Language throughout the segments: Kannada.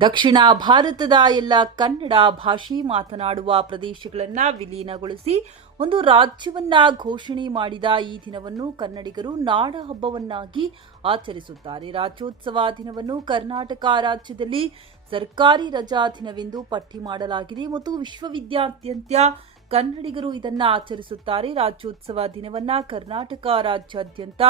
ದಕ್ಷಿಣ ಭಾರತದ ಎಲ್ಲ ಕನ್ನಡ ಭಾಷೆ ಮಾತನಾಡುವ ಪ್ರದೇಶಗಳನ್ನ ವಿಲೀನಗೊಳಿಸಿ ಒಂದು ರಾಜ್ಯವನ್ನ ಘೋಷಣೆ ಮಾಡಿದ ಈ ದಿನವನ್ನು ಕನ್ನಡಿಗರು ನಾಡ ಹಬ್ಬವನ್ನಾಗಿ ಆಚರಿಸುತ್ತಾರೆ. ರಾಜ್ಯೋತ್ಸವ ದಿನವನ್ನು ಕರ್ನಾಟಕ ರಾಜ್ಯದಲ್ಲಿ ಸರ್ಕಾರಿ ರಜಾ ದಿನವೆಂದು ಪಟ್ಟಿ ಮಾಡಲಾಗಿದೆ ಮತ್ತು ವಿಶ್ವವಿದ್ಯಾದ್ಯಂತ ಕನ್ನಡಿಗರು ಇದನ್ನ ಆಚರಿಸುತ್ತಾರೆ. ರಾಜ್ಯೋತ್ಸವ ದಿನವನ್ನ ಕರ್ನಾಟಕ ರಾಜ್ಯಾದ್ಯಂತ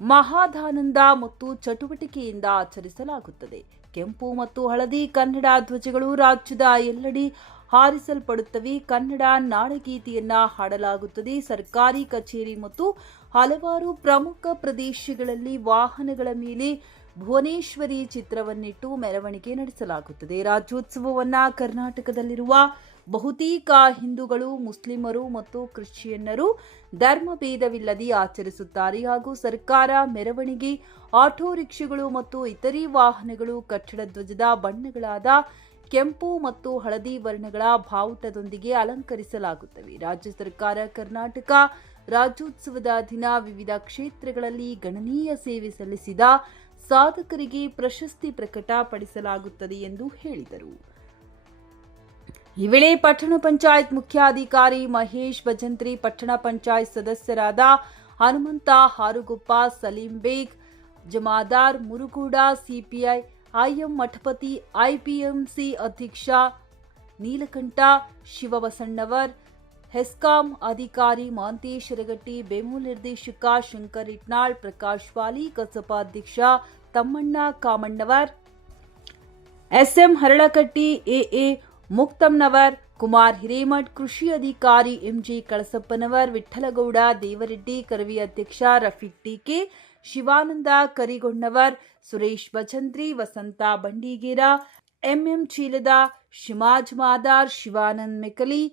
ಮಹಾದಾನಂದ ಮತ್ತು ಚಟುವಟಿಕೆಯಿಂದ ಆಚರಿಸಲಾಗುತ್ತದೆ. ಕೆಂಪು ಮತ್ತು ಹಳದಿ ಕನ್ನಡ ಧ್ವಜಗಳು ರಾಜ್ಯದ ಎಲ್ಲೆಡೆ ಹಾರಿಸಲ್ಪಡುತ್ತವೆ. ಕನ್ನಡ ನಾಡಗೀತೆಯನ್ನ ಹಾಡಲಾಗುತ್ತದೆ. ಸರ್ಕಾರಿ ಕಚೇರಿ ಮತ್ತು ಹಲವಾರು ಪ್ರಮುಖ ಪ್ರದೇಶಗಳಲ್ಲಿ ವಾಹನಗಳ ಮೇಲೆ ಭುವನೇಶ್ವರಿ ಚಿತ್ರವನ್ನಿಟ್ಟು ಮೆರವಣಿಗೆ ನಡೆಸಲಾಗುತ್ತದೆ. ರಾಜ್ಯೋತ್ಸವವನ್ನ ಕರ್ನಾಟಕದಲ್ಲಿರುವ ಬಹುತೇಕ ಹಿಂದೂಗಳು, ಮುಸ್ಲಿಮರು ಮತ್ತು ಕ್ರಿಶ್ಚಿಯನ್ನರು ಧರ್ಮಭೇದವಿಲ್ಲದೆ ಆಚರಿಸುತ್ತಾರೆ ಹಾಗೂ ಸರ್ಕಾರ ಮೆರವಣಿಗೆ, ಆಟೋ ರಿಕ್ಷಾಗಳು ಮತ್ತು ಇತರೆ ವಾಹನಗಳು, ಕಟ್ಟಡ ಧ್ವಜದ ಬಣ್ಣಗಳಾದ ಕೆಂಪು ಮತ್ತು ಹಳದಿ ವರ್ಣಗಳ ಬಾವುಟದೊಂದಿಗೆ ಅಲಂಕರಿಸಲಾಗುತ್ತವೆ. ರಾಜ್ಯ ಸರ್ಕಾರ ಕರ್ನಾಟಕ ರಾಜ್ಯೋತ್ಸವದ ದಿನ ವಿವಿಧ ಕ್ಷೇತ್ರಗಳಲ್ಲಿ ಗಣನೀಯ ಸೇವೆ ಸಲ್ಲಿಸಿದ ಸಾಧಕರಿಗೆ ಪ್ರಶಸ್ತಿ ಪ್ರಕಟಪಡಿಸಲಾಗುತ್ತದೆ ಎಂದು ಹೇಳಿದರು. ಈ ವೇಳೆ ಪಟ್ಟಣ ಪಂಚಾಯತ್ ಮುಖ್ಯಾಧಿಕಾರಿ ಮಹೇಶ್ ಭಜಂತ್ರಿ, ಪಟ್ಟಣ ಪಂಚಾಯತ್ ಸದಸ್ಯರಾದ Hanumanth, Harugoppa, Salim Baig, Jamadar, Murugod, CPI, IM Mathapati, APMC ಅಧ್ಯಕ್ಷ ನೀಲಕಂಠ ಶಿವಬಸಣ್ಣವರ್ ಹೆಸ್ಕಾಂ ಅಧಿಕಾರಿ ಮಹಾಂತೇಶ್ ರಗಟ್ಟಿ ಬೆಮು ನಿರ್ದೇಶಕ ಶಂಕರ್ ಇಟ್ನಾಳ್, ಪ್ರಕಾಶ್ ವಾಲಿ ಅಧ್ಯಕ್ಷ ತಮ್ಮಣ್ಣ ಕಾಮಣ್ಣವರ್, ಎಸ್ಎಂ ಹರಳಕಟ್ಟಿ, ಎಎ ಮುಕ್ತಮ್ನವರ್, ಕುಮಾರ್ ಹಿರೇಮಠ್, ಕೃಷಿ ಅಧಿಕಾರಿ ಎಂಜೆ ಕಳಸಪ್ಪನವರ್ ವಿಠಲಗೌಡ ದೇವರೆಡ್ಡಿ, ಕರವಿ ಅಧ್ಯಕ್ಷ ರಫೀಕ್ ಟಿಕೆ, ಶಿವಾನಂದ ಕರಿಗೊಂಡವರ್, ಸುರೇಶ್ ಬಚಂದ್ರಿ, ವಸಂತ ಬಂಡಿಗೇರ, ಎಂಎಂ ಚೀಲದ ಶಿಮಾಜ್ ಮಾದಾರ್, ಶಿವಾನಂದ್ ಮೆಕಲಿ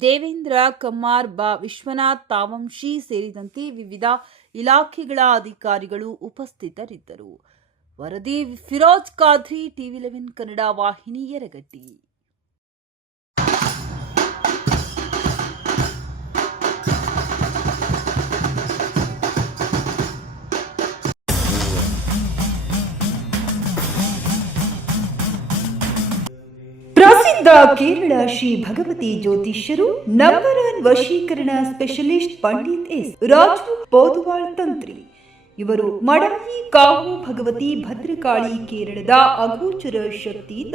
ದೇವೇಂದ್ರ, ಕಮ್ಮಾರ್, ಬಾ, ವಿಶ್ವನಾಥ್ ತಾವಂಶಿ ಸೇರಿದಂತೆ ವಿವಿಧ ಇಲಾಖೆಗಳ ಅಧಿಕಾರಿಗಳು ಉಪಸ್ಥಿತರಿದ್ದರು. ವರದಿ, ಫಿರೋಜ್ ಖಾದ್ರಿ, ಟಿವಿ ಲೆವೆನ್ ಕನ್ನಡ ವಾಹಿನಿ ಯರಗಟ್ಟಿ. ಪ್ರಸಿದ್ಧ ಕೇರಳ ಶ್ರೀ ಭಗವತಿ ಜ್ಯೋತಿಷ್ಯರು ನಂಬರ್ ಒನ್ ವಶೀಕರಣ ಸ್ಪೆಷಲಿಸ್ಟ್ ಪಂಡಿತ್ ಎಸ್. ರಾಜು ಪೋದುವಾಳ್ ತಂತ್ರಿ. ಇವರು ಮಡವಿ ಕಾವು ಭಗವತಿ ಭದ್ರಕಾಳಿ ಕೇರಳದ ಅಗೋಚರ ಶಕ್ತಿಯಿಂದ